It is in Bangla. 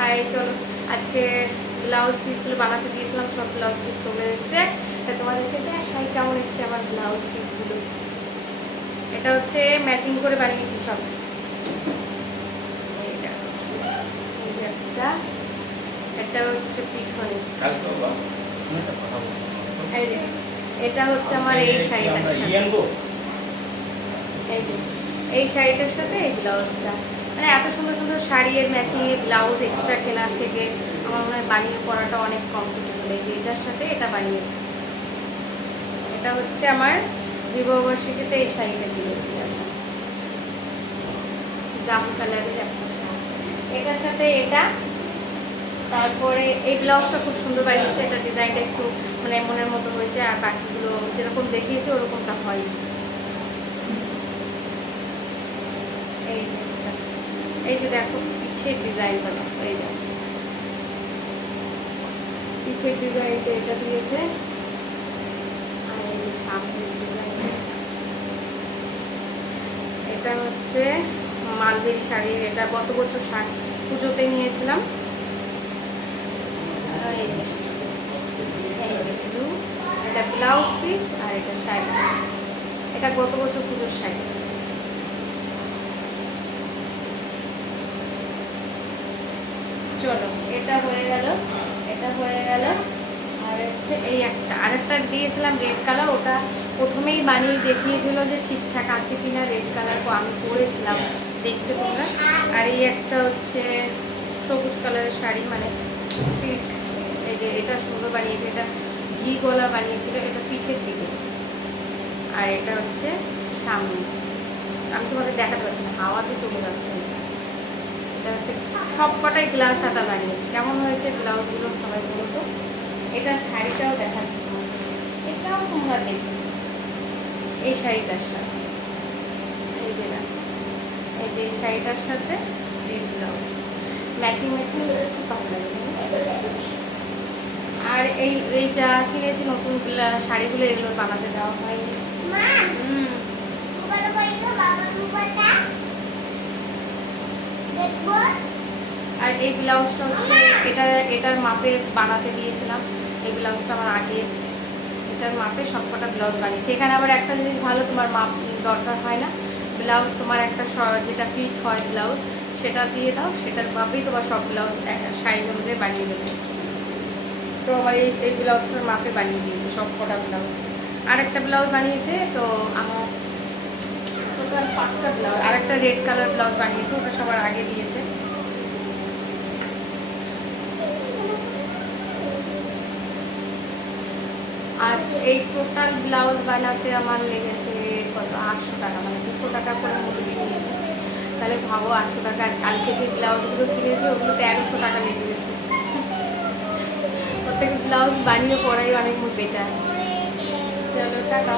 আর এই চলো আজকে ব্লাউজ পিসগুলো বানাতে দিয়েছিলাম সব ব্লাউজ পিস চলে এসেছে। তোমাদেরকে দেখাই কেমন এসছে আমার ব্লাউজ পিসগুলো এটা হচ্ছে ম্যাচিং করে বানিয়েছি সব। একটা এটা হচ্ছে পিছনে। এই যে এটা হচ্ছে আমার এই শাড়িটার সাথে। এই যে এই শাড়িটার সাথে এই ব্লাউজটা মানে এত সুন্দর সুন্দর শাড়ি এর ব্লাউজ এক্সট্রা কেনার থেকে আমার মনে হয় বানিয়ে পরাটা অনেক কমফোর্টেবল এই যে এটার সাথে এটা বানিয়েছি। এটা হচ্ছে আমার বিবাহবার্ষিকীতে এই শাড়িটা কিনেছি জাম কালারের একটা শাড়ি। এটার সাথে এটা, তারপরে এই ব্লাউজটা খুব সুন্দর বানিয়েছে এটা ডিজাইনটা একটু মানে মনের মতো হয়েছে আর বাকিগুলো যেরকম দেখিয়েছে ওরকমটা হয়নি। এই যে। এই যে দেখো, পিঠের ডিজাইন বলে এই যে। পিঠের ডিজাইনটা এটা দিয়েছে। আর এই যে সামনের ডিজাইন এটা হচ্ছে মালবেরি শাড়ি, এটা গত বছর শাড়ি পুজোতে নিয়েছিলাম। এই যে এই যে এটা ব্লাউজ পিস আর এটা শাড়ি। এটা গত বছর পুজোর শাড়ি। চলো, এটা হয়ে গেল, এটা হয়ে গেল। আর হচ্ছে এই একটা, আরেকটা দিয়েছিলাম রেড কালার ওটা প্রথমেই বানিয়ে দেখিয়েছিল যে ঠিকঠাক আছে কিনা রেড কালার আমি পরেছিলাম দেখতে তোমরা। আর এই একটা হচ্ছে সবুজ কালারের শাড়ি মানে সিল্ক এই যে এটা সুন্দর বানিয়েছে, এটা ঘি গলা বানিয়েছিল, এটা পিঠের দিকে। আর এটা হচ্ছে সামনে আমি তোমাদের দেখাতে পারছি না, হাওয়াতে চলে যাচ্ছে। এটা হচ্ছে সব কটাই গ্লাস হাতা বানিয়েছে কেমন হয়েছে ব্লাউজগুলো সবাই বলতো এটা শাড়িটাও দেখাচ্ছি এটাও তোমরা দেখেছ। এই শাড়িটার সাথে। এই যে এই যে এই শাড়িটার সাথে এই ব্লাউজ ম্যাচিং ম্যাচিং ভালো লাগে আর এই এই যা কিনেছি নতুন গুলা- শাড়িগুলো এগুলো বানাতে দেওয়া হয়নি। মা হুম। আর এই ব্লাউজটা হচ্ছে এটা এটার মাপে বানাতে দিয়েছিলাম। এই ব্লাউজটা আমার আগে এটার মাপে সবকটা ব্লাউজ বানিয়েছি। এখানে আবার একটা জিনিস ভালো তোমার মাপ দরকার হয় না। ব্লাউজ তোমার একটা যেটা ফিট হয় ব্লাউজ সেটা দিয়ে দাও সেটার মাপেই তোমার সব ব্লাউজ সাইজ অনুযায়ী বানিয়ে দেবে। তো আমার এই এই ব্লাউজটার মাপে বানিয়ে দিয়েছে সব কটা ব্লাউজ। আর একটা ব্লাউজ বানিয়েছে তো আমার পাঁচটা ব্লাউজ আর একটা রেড কালার ব্লাউজ বানিয়েছে, ওটা সবার আগে দিয়েছে। আর এই টোটাল ব্লাউজ বানাতে আমার লেগেছে কত? আটশো টাকা মানে দুশো টাকা করে মজুরি নিয়েছে তাহলে ভাবো, আটশো টাকা কালকে যে ব্লাউজগুলো কিনেছে ওগুলো তেরোশো টাকা লেগে গেছে থেকে ব্লাউজ বানিয়ে পরাই অনেক বেটার। চলো টাকা